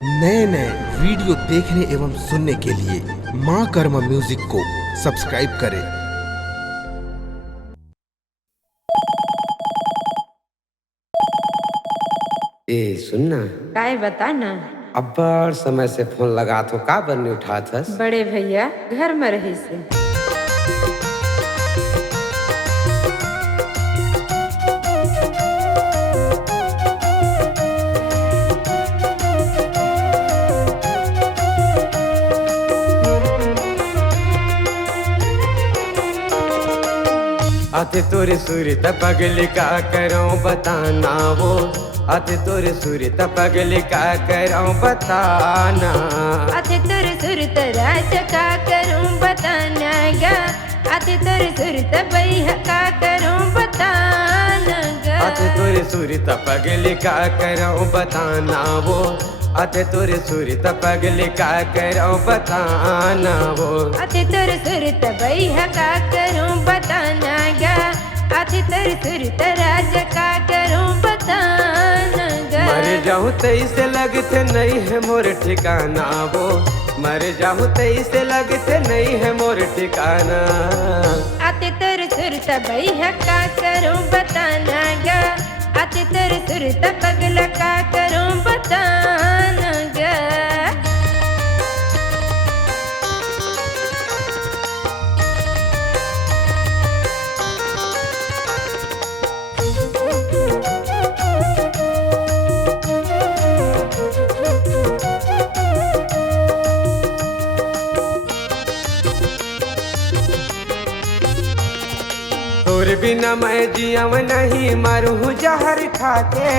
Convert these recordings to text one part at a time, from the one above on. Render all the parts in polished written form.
नए नए वीडियो देखने एवं सुनने के लिए माँ कर्मा म्यूजिक को सब्सक्राइब करें। सुनना काय बता ना। अब्बड़ समय से फोन लगा तो का बन्नी उठात हस? बड़े भैया घर में रही से। आते तोरे सूर्य पगली का करूं बताना वो, आते तोरे सूर्य पगली का करूं बताना, आते तोरे सुरत राज का करूं बताना गा, आते तोरे सुरत भैया का करूं बताना गा, आते तोरे सूर्य पगली का करूं बताना वो, आते तोरे सूर्य पगली का करूं बताना वो, आते तोरे सुरत भैया का करूं बताना गा, आते तोरे सुरत राज का करूं बताना गा। मर जाऊं तैसे लगते नहीं है मोर ठिकाना वो, मर जाऊं तैसे लगते नहीं है मोर ठिकाना, आते तेरे सुरत भैया का करूं बताना गा, आते तेरे सुरत पगला का करूं बताना गा। तोर बिना मैं जियाव नहीं मरूं जहर खाके,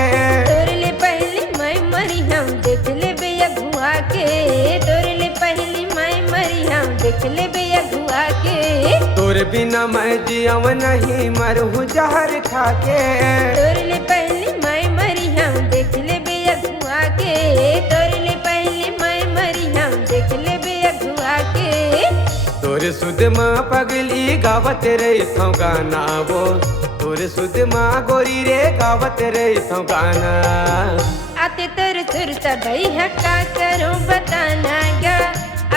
तोरले पहली मैं मरी हम देख ले बेया घुआ के, तोरले पहली मैं मरी हम देख ले बेया घुआ के, तोर बिना मैं जियाव नहीं मरूं जहर खाके, तोरले पहली मैं मरी हम देख ले बेया घुआ के, तोरले पहली मैं मरी हम देख ले बेया घुआ के। तोर सुध माँ पगली गावत रही थो गाना वो, तोर सुध माँ गोरी रे गावत रही थो गाना, आते तेरे सुरत भैया का करूं बताना गा,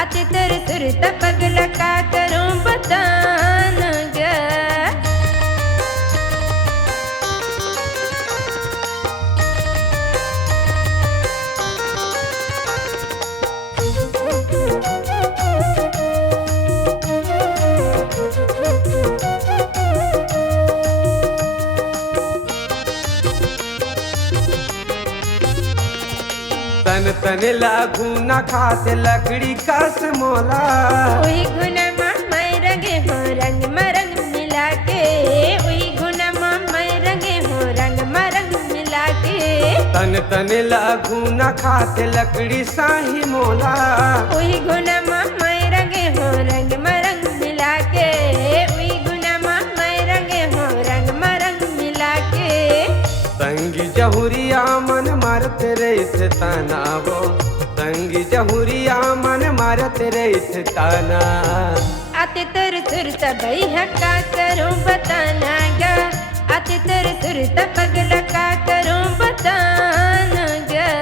आते तेरे सुरत पगला का करूं बताना गा। तन तन लागू न खाते लकड़ी कस मोला, वही गुनमा मैं रंगे हो रंग मरंग मिला के, वही गुनमा मैं रंगे हो रंग मरंग मिला के, तन तन लागू न खाते लकड़ी साही मोला, वही गुनमा मैं रंगे हो रंग मरंग मिला के, वही गुनमा मैं रंगे हो रंग मरंग मिला के। संगी जहुरिया मन मारते रही थे ताना वो, संगी जहुरिया मन मारते रही थे ताना, आते तेरे सुरत भैया का करूं बताना गा, आते तेरे सुरत पगला का करूं बताना गा।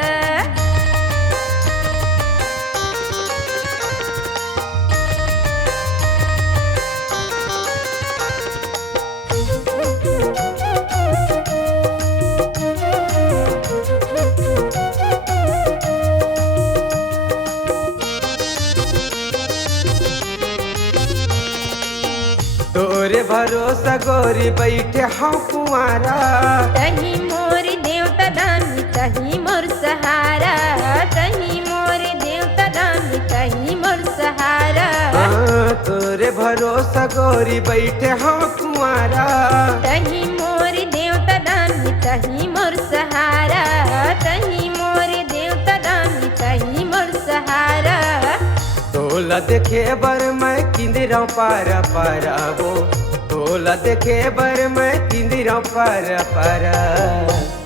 तोरे भरोसा गोरी बैठे हाँ कुआरा, तही मोर देवता दानी तही मोर सहारा, तही मोर देवता दानी तही मोर सहारा, तोरे भरोसा गोरी बैठे हाँ कुआरा, तही मोर देवता दानी तही मोर सहारा, तही मोर देवता दानी तही मोर सहारा। तोला देखे बर मैं किंदिरा पारा पारा वो, तोला देखे बर मैं किंदिरा पारा पारा,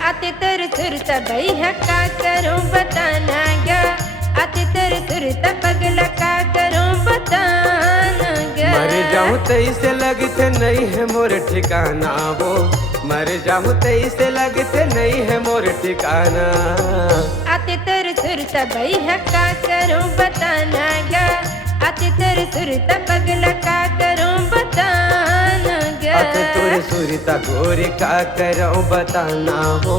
आते तेरे सुरत भैया का करूं बताना गा, आते तेरे सुरत पगला का करूं बताना गा। मर जाऊं तैसे लगते नहीं है मोर ठिकाना वो, मर जाऊं तैसे लगते नहीं है मोर ठिकाना। आते तेरे सुर तबई है का करूं बताना गा, आते तेरे सुर पगला का करूं बताना गा। अते तोरे सुरता गोरी का करूं बताना हो,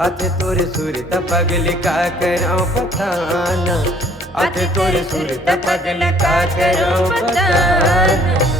अते तोरे सुरता पगली का करूं बताना, अते तोरे सुरता पगली का करूं बताना।